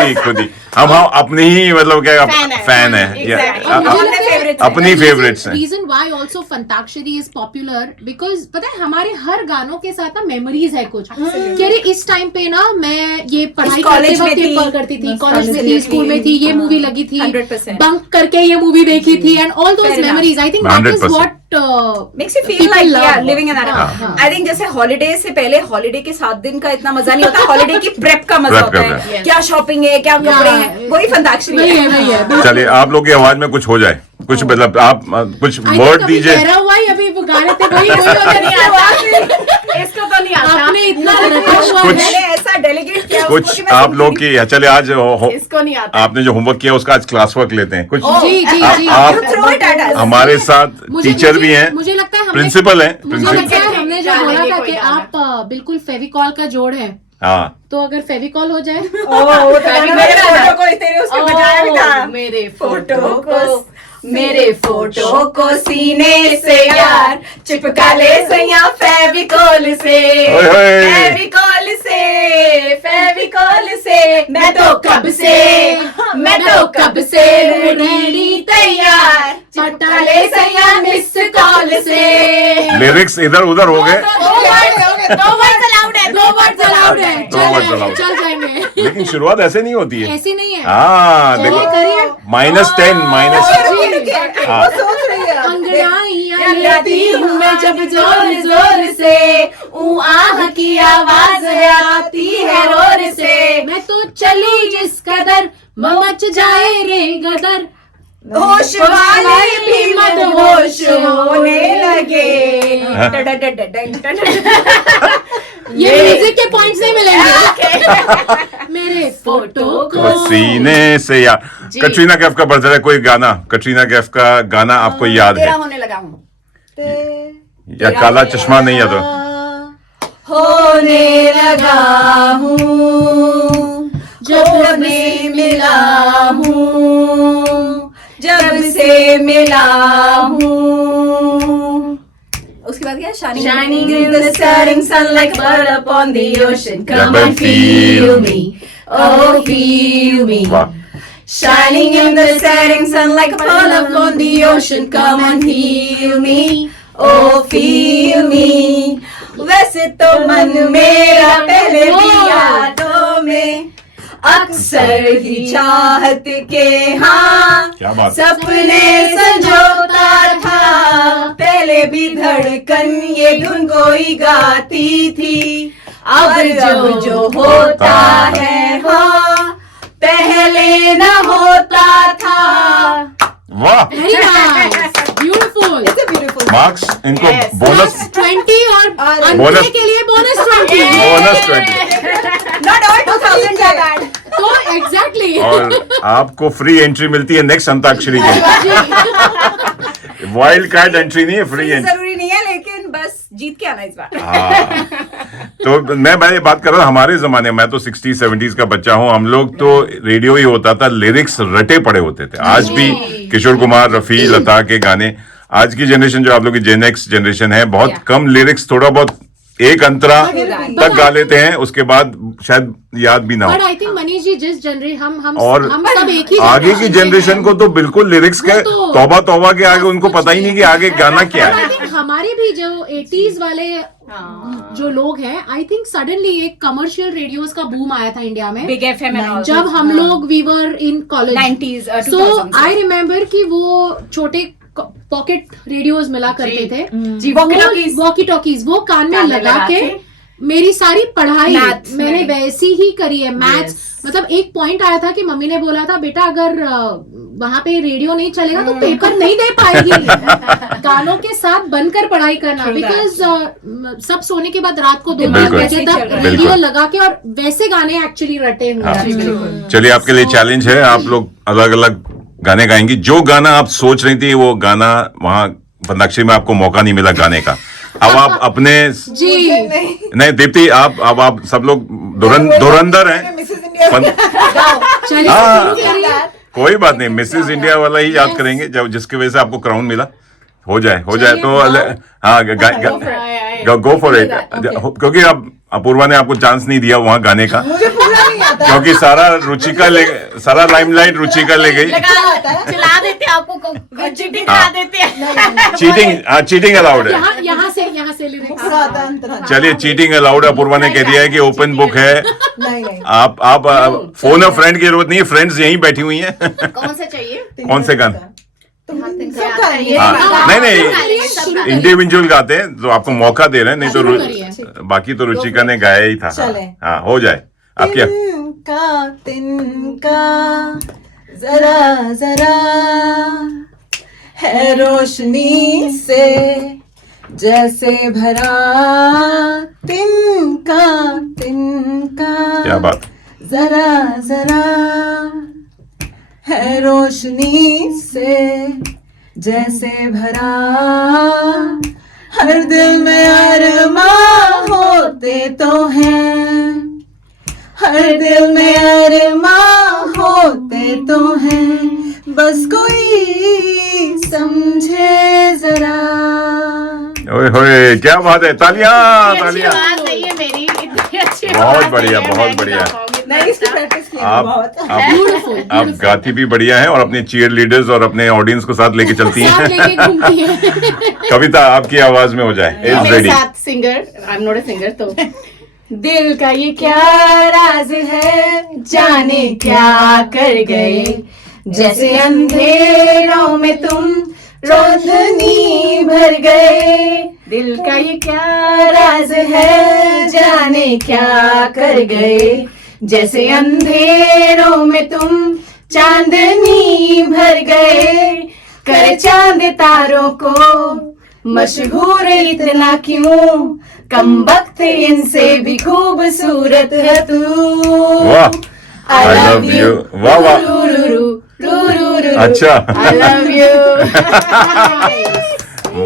ही खुद ही हम अपने ही मतलब क्या फैन है Exactly. अपने favorites हैं। अपनी फेवरेट्स हैं। Reason why also Funtakshari is popular because पता है हमारे हर गानों के साथ ना मेमोरीज है कुछ कि अरे इस टाइम पे ना मैं ये पढ़ाई करते कॉलेज में वक्त ये थी। पढ़ करती थी, कॉलेज में थी, स्कूल में थी, ये मूवी लगी थी, 100%. बंक करके ये मूवी देखी थी and all those Fair enough. Memories. I think that is 100%. What Makes you feel People like love. yeah, living in that. हाँ. I think जैसे हॉलीडे से पहले हॉलीडे के 7 दिन का इतना मजा नहीं होता, हॉलीडे की प्रेप का मजा Prep होता का है। है। क्या शॉपिंग है, क्या कपड़े हैं, वही फंताक्षरी वही है, वही है। चलिए आप लोग की आवाज में कुछ हो जाए, कुछ मतलब आप कुछ वर्ड दीजिए। कह हुआ ही अभी वो गा रहे थे वही होता नहीं आता। इसको तो नहीं आता। आपने इतना रटा हुआ कुछ- है। मैंने ऐसा डेलीगेट किया उसको कुछ कि मैं आप सुनती लोग की चलिए आज इसको नहीं आता। आपने जो होमवर्क किया उसका आज क्लास वर्क लेते हैं कुछ। जी जी जी आप You throw it at us. हमारे साथ मुझे- टीचर मुझे- भी हैं, मुझे लगता है हमने- प्रिंसिपल हैं, मुझे प्रिंसिपल। लगता है हमने जो गाने बोला के था कोई कि गाना। आप बिल्कुल फेविकॉल का जोड़ है, हाँ तो अगर फेविकॉल हो जाए वो तो मेरे फोटो को तेरे उसमें बजाया भी था। मेरे मेरे फोटो को सीने से यार चिपका ले सैया फेविकोल से, ओए होए। फेविकोल से मैं तो कब से रेडी तैयार, चिपका ले सैया मिस कॉल से। लिरिक्स इधर उधर हो गए, दो वर्ड अलाउड है, दो वर्ड अलाउड है, दो words allowed. चल जाएंगे। लेकिन शुरुआत ऐसे नहीं होती है। ऐसी नहीं है। हाँ चलिए देखो करिए। -10 वो सोच रही है अंगड़ाइयाँ चलती हूँ मैं जब जोर जोर से, ऊ आह की आवाज है आती है रोर से। मैं तो चली जिस कदर मच जाए रे गदर, होश वाले भी मदहोश होने लगे। ये म्यूजिक के पॉइंट्स नहीं मिलेंगे मेरे फोटो को सीने से यार। कटरीना कैफ का बर्थडे, कोई गाना कटरीना कैफ का गाना आपको याद तेरा है होने लगा हूँ, या काला चश्मा नहीं याद हो? होने लगा हूँ जब से मिला हूँ, जब से मिला हूँ। उसके बाद क्या? Shining in the setting sun like a bird upon the ocean. Come and feel me, oh feel me. वाह, Shining in the setting sun like a pearl upon the ocean. Come and feel me, oh feel me. वैसे तो मन मेरा पहले भी यादों में अक्सर ही चाहत के हाँ क्या बात। सपने संजोता था, पहले भी धड़कन ये धुन कोई गाती थी। अब जो होता है हाँ पहले न होता था। वाह, वेरी नाइस, ब्यूटीफुल। मार्क्स इनको बोनस 20 और बोनस अंतरे के लिए bonus 20। Bonus 20 Not all 2000 are bad. तो एग्जैक्टली और आपको फ्री एंट्री मिलती है नेक्स्ट अंताक्षरी के लिए। वाइल्ड कार्ड एंट्री नहीं है, फ्री एंट्री। जरूरी नहीं है लेकिन बस जीत के आना इस बार। हाँ, तो मैं बात कर रहा हूँ हमारे जमाने में, मैं तो 60s 70s का बच्चा हूँ। हम लोग तो रेडियो ही होता था, लिरिक्स रटे पड़े होते थे। आज भी किशोर कुमार, रफी, लता के गाने। आज की जनरेशन जो आप लोग की जेन एक्स जनरेशन है, बहुत कम लिरिक्स, थोड़ा बहुत एक अंतरा तक गा लेते हैं, उसके बाद शायद याद भी ना बट हो। आई थिंक मनीष जी जिस जनरेशन हम और सब एक ही आगे की जनरेशन को तो बिल्कुल लिरिक्स के तो- तौबा तौबा के आगे उनको पता ही नहीं कि आगे गाना क्या आई है। थिंक हमारे भी जो 80s वाले जो लोग हैं, आई थिंक सडनली एक कमर्शियल रेडियोस का बूम आया था इंडिया में बिग एफएम एंड ऑल, जब हम लोग we were in college 90s, so 2000s, I remember कि वो छोटे पॉकेट रेडियोस मिला करते थे, जी, walkie-talkies। वॉकी टॉकीज, वो कान में लगा के मेरी सारी पढ़ाई Maths मैंने में। वैसी ही करी है। मैथ्स मतलब एक पॉइंट आया था कि मम्मी ने बोला था बेटा अगर वहां पे रेडियो नहीं चलेगा तो पेपर नहीं दे पाएगी, गानों के साथ बनकर पढ़ाई करना, बिकॉज सब सोने के बाद रात को 2-3 बिल्कुल, बजे तक बिल्कुल। रेडियो लगा के और वैसे गाने एक्चुअली रटे हुए हाँ। हैं। चलिए, आपके लिए चैलेंज है, आप लोग अलग अलग गाने गाएंगी। जो गाना आप सोच रही थी वो गाना वहां पंताक्षरी में आपको मौका नहीं मिला गाने का। अब आप अपने जी नहीं दीप्ति, आप सब लोग धुरंधर हैं। चलिए हाँ। शुरू करिए। कोई बात नहीं, मिसेस इंडिया वाला ही याद करेंगे, जब जिसकी वजह से आपको क्राउन मिला। हो जाए तो हाँ, गो फॉर इट। क्योंकि अब अपूर्वा ने आपको चांस नहीं दिया वहां गाने का, मुझे पूरा नहीं आता। क्योंकि सारा लाइमलाइट रुचिका ले गई। चला देते आपको, चीटिंग करा देते हैं। चीटिंग अलाउड है। यहाँ से lyrics। पूरा आता है अंतरा। चलिए, चीटिंग अलाउड। अपूर्वा ने कह दिया है कि ओपन बुक है। नहीं आप फोन और फ्रेंड की जरूरत नहीं है, फ्रेंड्स यहीं बैठी हुई हैं। कौन सा चाहिए? कौन से गाने? सबका है ये। हाँ, नहीं इंडिविजुअल गाते हैं तो आपको मौका दे रहे हैं, नहीं तो बाकी तो रुचिका ने गाया ही था। चले। हाँ, हो जाए आपके। तिनका जरा जरा है रोशनी से जैसे भरा, तिनका क्या बात। जरा जरा है रोशनी से जैसे भरा, हर दिल में अरमां होते तो हैं, हर दिल में अरमां होते तो हैं, बस कोई समझे जरा। ओए होए, क्या बात है, तालियां। आवाज नहीं है मेरी, इतनी अच्छी बहुत आवाज बढ़िया, नहीं है, बहुत मैं बढ़िया। नहीं गा पाऊंगी इतना नहीं, इसकी अच्छा। प्रैक्टिस की है बहुत। आप गाती भी बढ़िया है और अपने चीयर लीडर्स और अपने ऑडियंस को साथ लेके चलती साथ हैं। लेके घूमती है। कविता, आपकी आवाज में हो जाए, इज मेरे रेडी। साथ singer, I am not a singer, तो दिल का ये क्या राज है, जाने क्या कर गए, जैसे अंधेरों में तुम रोशनी भर गए, दिल का ये क्या राज है, जाने क्या कर गए, जैसे अंधेरों में तुम चांदनी भर गए, कर चांद तारों को मशहूर इतना क्यों, कम वक्त इनसे भी खूबसूरत है तू। वाह, I love you. वाह वाह, अच्छा, I love you.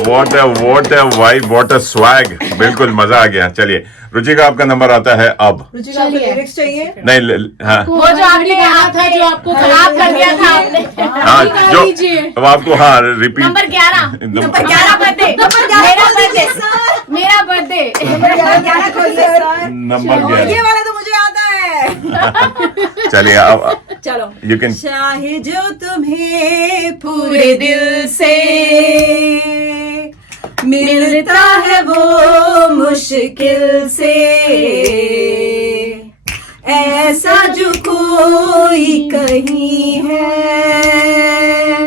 what a vibe, what a swag, बिल्कुल मजा आ गया। चलिए रुचिका, आपका नंबर आता है अब। रुचिका, आपको लिरिक्स चाहिए? नहीं हाँ वो जो आपने कहा था, जो आपको खराब कर दिया था आपने, हाँ, जो लीजिए। अब आपको हाँ रिपीट नंबर 11 बर्थडे, मेरा बर्थडे नंबर ये 11। वाला तो मुझे आता है। चलिए अब चलो, यू कैन। चाहे जो तुम्हें पूरे दिल से मिलता है वो मुश्किल से, ऐसा जो कोई कहीं है,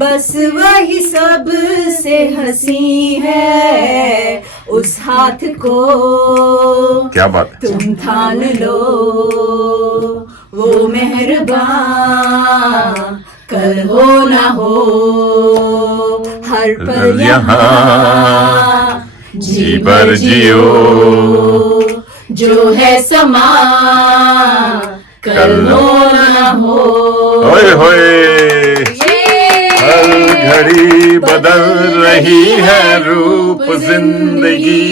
बस वही सबसे हंसी है, उस हाथ को क्या बात है, तुम थाम लो, वो मेहरबान कल हो ना हो, हर पल यहाँ जी भर जियो, जो है समा कल हो ना हो। होए होए, हर घड़ी बदल रही है रूप जिंदगी,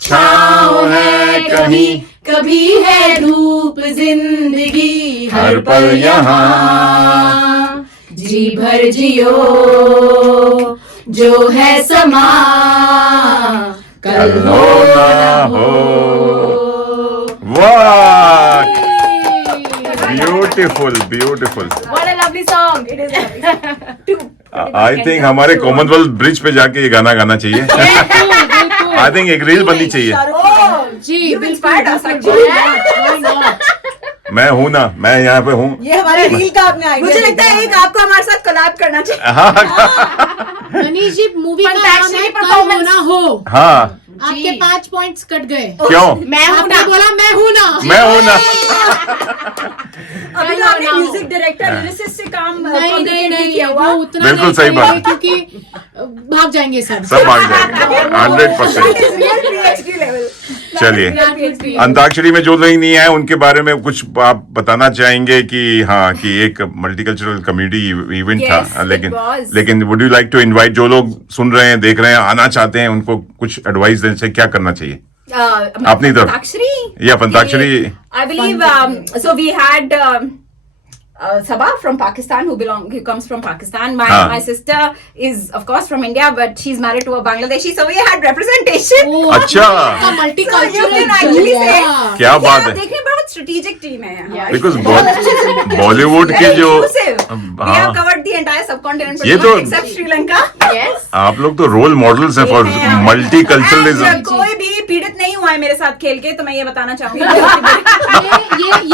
छाँव है कहीं कभी है धूप जिंदगी, हर पल यहाँ जी भर जियो, जो है समा कल हो ना हो। वाह, beautiful beautiful. What a lovely song. It is lovely. I think हमारे कॉमनवेल्थ ब्रिज पे जाके ये गाना गाना चाहिए। आई थिंक एक रील बननी चाहिए। जी, inspired us मैं हूँ ना, मैं यहाँ पे हूँ। ये हमारे रील का आपने आइडिया। मुझे लगता है एक आपको हमारे साथ कोलैब करना चाहिए। हाँ मनीष जी, मूवी का नाम Fantastic है कल performance. हो ना हो। हाँ, आपके 5 पॉइंट्स कट गए। क्यों? मैं हूँ आपने ना। बोला मैं हूँ ना। मैं हूँ ना। अभी तो आपने म्यूजिक डायरेक्टर लिरिसिस्ट से काम नहीं complicate नहीं किया नहीं, हुआ। वो उतना बिल्कुल नहीं सही बात। करेंगे, क्योंकि भाग जाएंगे सब। सब भाग जाएंगे 100%। Real PhD level. चलिए, अंताक्षरी में जो लोग नहीं आए उनके बारे में कुछ आप बताना चाहेंगे कि हाँ, कि एक मल्टीकल्चरल कम्युनिटी इवेंट Yes, था, it was. लेकिन would you like to invite जो लोग सुन रहे हैं, देख रहे हैं, आना चाहते हैं, उनको कुछ एडवाइस देने से क्या करना चाहिए अपनी तरफ? Antakshari? या पंताक्षरी? I believe so we had Sabah from Pakistan who comes from Pakistan. My sister is of course from India, but she's married to a Bangladeshi, so we had representation. अच्छा, So you can actually say क्या बात आप है, देख रहे हैं, बहुत strategic team है यहाँ। बिकॉज बॉलीवुड के जो We have covered the entire subcontinent ये तो- except Sri Lanka. Yes. आप लोग तो रोल मॉडल्स हैं फॉर मल्टीकल्चरलिज्म। कोई भी पीड़ित नहीं हुआ है मेरे साथ खेल के, तो मैं ये बताना चाहूंगी।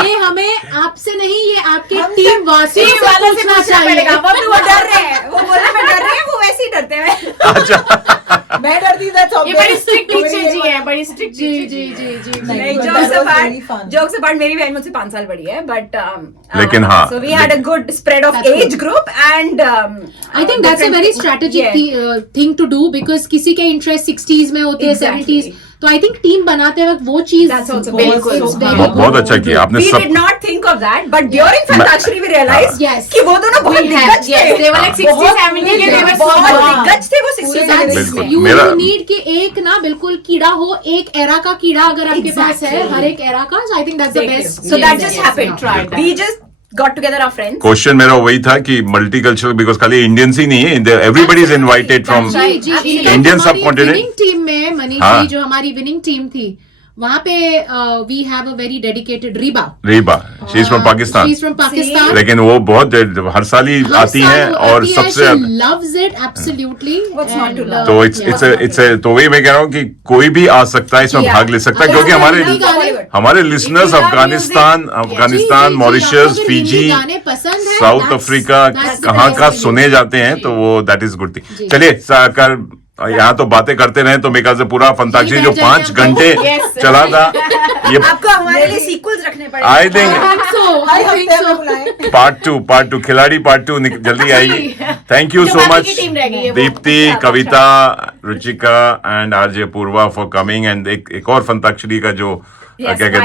ये हमें आपसे नहीं, ये आपके टीम वासियों टीम से वालों से पूछना पूछना चाहिए। पड़ेगा। वो डर रहे हैं, वो बोल रहे हैं मैं डर रहे हैं, वो वैसे ही डरते हैं। अच्छा, मैं डरती हूँ। ये बड़ी स्ट्रिक्ट टीचर जी है, बड़ी स्ट्रिक्ट जी जी जी जी नहीं, but जोक that से was very part, fun. Joke से पार्ट, मेरी बहन मुझसे 5 साल बड़ी है, बट लेकिन हाँ, so we had a good spread of That's age good. group and I think that's a very strategic thing to do, because किसी के इंटरेस्ट 60s में होते हैं, Exactly. 70s, तो आई थिंक टीम बनाते वक्त वो चीज That's also बिल्कुल, very it's good. very बहुत बहुत good. अच्छा किया आपने we सब। did not think of that, but during Fantakshari we realized Yes. कि वो दोनों बहुत दिग्गज Yes, थे। they were like 60, 70 के, they were so बहुत good. दिग्गज थे वो 60 That's- बिल्कुल। you मेरा- need कि एक ना बिल्कुल कीड़ा हो, एक एरा का कीड़ा अगर आपके पास है, Exactly. हर एक एरा का, I think that's the best. So that just happened. tried We just got together our friends. Question मेरा वही था कि मल्टीकल्चरल, बिकॉज खाली इंडियंस ही नहीं है, एवरीबडी इज इनवाइटेड फ्रॉम जी जी, Indian subcontinent. विनिंग टीम में मनीष हाँ। जी, जो हमारी विनिंग टीम थी, वहाँ पे we have a very dedicated Reeba she is from Pakistan, she is from Pakistan, लेकिन वो बहुत हर साल ही आती हैं और सबसे लव्स इट एब्सोल्युटली। तो इट्स तो वही मैं कह रहा हूँ कि कोई भी आ सकता है, इसमें भाग ले सकता है, क्योंकि हमारे listeners Afghanistan, Mauritius, Fiji, south Africa कहाँ सुने जाते हैं, तो वो दैट इज गुड थिंग। चलिए सरकार, यहाँ तो बातें करते रहे तो मेरे ख्याल से पूरा फंताक्षरी जो 5 घंटे चला था, ये आपको हमारे लिए सीक्वल्स रखने पड़ेंगे। आई थिंक पार्ट 2 खिलाड़ी पार्ट 2 जल्दी आएगी। Thank you so much Deepti, Kavita, Ruchika and RJ Purva for coming, and एक और फंताक्षरी का जो क्या कहते हैं,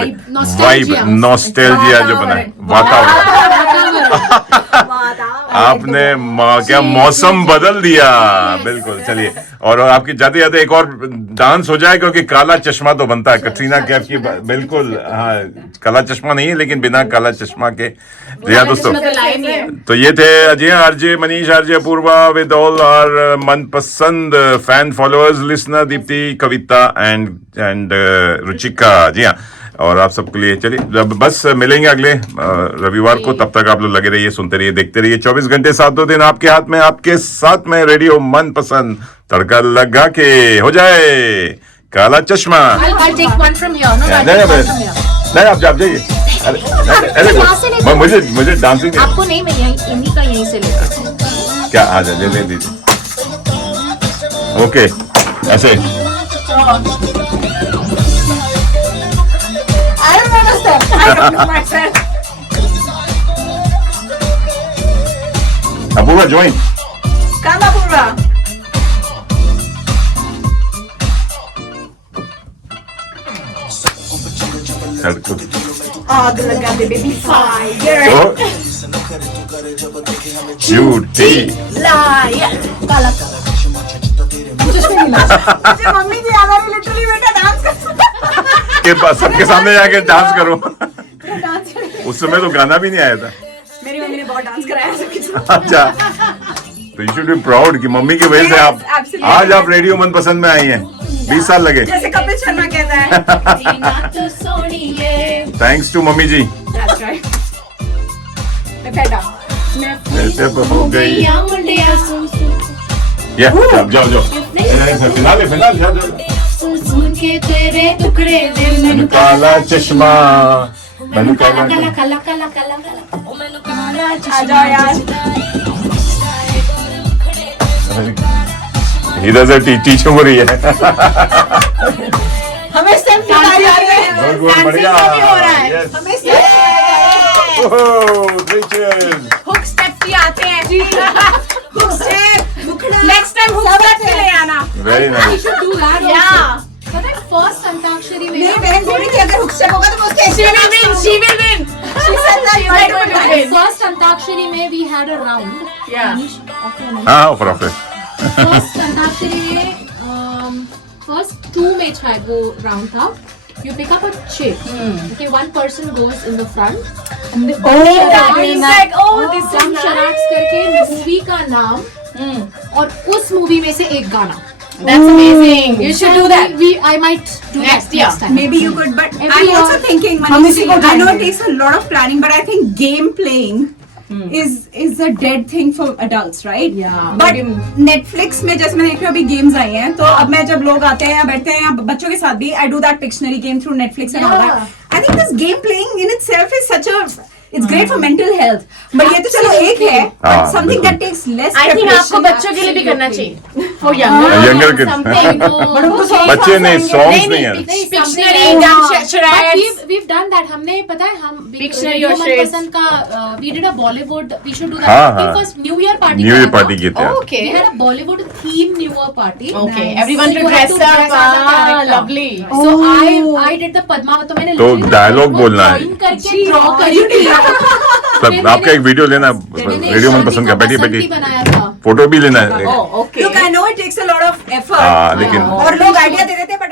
वाइब, नॉस्टैल्जिया जो बना है, वातावरण आपने क्या मौसम बदल दिया, बिल्कुल। चलिए, और आपकी जाते जाते एक और डांस हो जाए, क्योंकि काला चश्मा तो बनता है कटरीना कैफ की, बिल्कुल। हाँ, काला चश्मा नहीं है, लेकिन बिना काला चश्मा के। जी हाँ दोस्तों, तो ये थे जी हाँ RJ Manish, RJ Apoorva with all our Manpasand fan followers, listener Deepti, Kavita and Ruchika. जी हाँ, और आप सबके लिए चलिए जब बस मिलेंगे अगले रविवार को, तब तक आप लोग लगे रहिए, सुनते रहिए, देखते रहिए। 24 घंटे 7 दिन आपके हाथ में, आपके साथ में रेडियो मनपसंद, तड़का लगा के हो जाए काला चश्मा। I'll take one from here. No, नहीं आप जाइए। अरे मुझे डांसिंग आपको नहीं, मैं इन्हीं का यहीं से लेता। क्या आ जाए, ले लीजिए। ओके, ऐसे अपूर्वा ज्वाइन। काम अपूर्वा। आग लगा दे बेबी फायर, झूठी लायर, काला मुझे मम्मी जी याद आ रही, लिटरली बेटा डांस कर के पास सबके सामने जाके डांस करो। उस समय तो गाना भी नहीं आया था। मेरी मम्मी ने बहुत डांस कराया सबके साथ। अच्छा, तो यू शुड बी प्राउड कि मम्मी की वजह से आप आज आप रेडियो मनपसंद में आई हैं। 20 साल लगे, जैसे कपिल शर्मा कहता है। थैंक्स टू मम्मी जी। That's right. बेटा ऐसे हो गई या जाओ फिनाले सुन के तेरे टुकड़े दिल काला चश्मा, मैंने काला काला काला काला काला काला आ जाओ यार। इधर से टीचिंग हो रही है। हमें सब सिखाई जा रही है, बहुत बढ़िया हो रहा है। हमें हुक स्टेप भी आते हैं। हुक स्टेप, मुखड़ा, नेक्स्ट टाइम हुक स्टेप भी ले आना। Very nice. do that also. Yeah. पता है फर्स्ट अंताक्षरी में मेरी बहन बोल रही थी अगर हुक स्टेप होगा तो मैं उसके She will win. She will win. She said that you are going to win. First antakshari में we had a round. Yeah. हाँ ऑफर फर्स्ट अंताक्षरी में फर्स्ट 2 में शायद वो राउंड था। You pick up a chick. Okay, one person goes in the front. And He's like, oh, this is Jump charades करके movie का नाम और उस मूवी में से एक गाना। That's amazing. You should do that. I might do Next that year. next time. Maybe you could, but Every I'm also year- thinking, Manish, I know it takes a lot of planning, but I think game playing is a dead thing for adults, right? Yeah. But Netflix में जैसे मैं देख रही हूँ अभी games आई हैं, तो अब मैं जब लोग आते हैं या बैठते हैं या बच्चों के साथ भी, I do that Pictionary game through Netflix and all that. I think this game playing in itself is such a it's great for mental health. But ये तो चलो एक है, but something that takes less I think preparation. आपको बच्चों के लिए भी करना चाहिए. For younger. Younger kids. Something. बच्चे नहीं, सॉन्ग्स नहीं है। Pictionary, jump charades. We've done that. हमने पता है हम Pictionary Radio or shades. मनपसंद का we did a Bollywood. We should do that. हाँ, We हाँ. first New Year party. New year किया था. पार्टी की थे। Okay. We had a Bollywood theme New Year party. Okay. Everyone to You have dress to up. dress as a character. Lovely. So I did the Padmavat. तो मैंने तो literally dialogue वो बोलना है। drawing करके draw करी थी। तब आपका एक वीडियो लेना, रेडियो मनपसंद का, बैठी बैठी बनाया था। फोटो भी लेना है। Oh, okay. Look, I know it takes a lot of effort. हाँ, लेकिन और लोग आइडिया दे देते हैं, but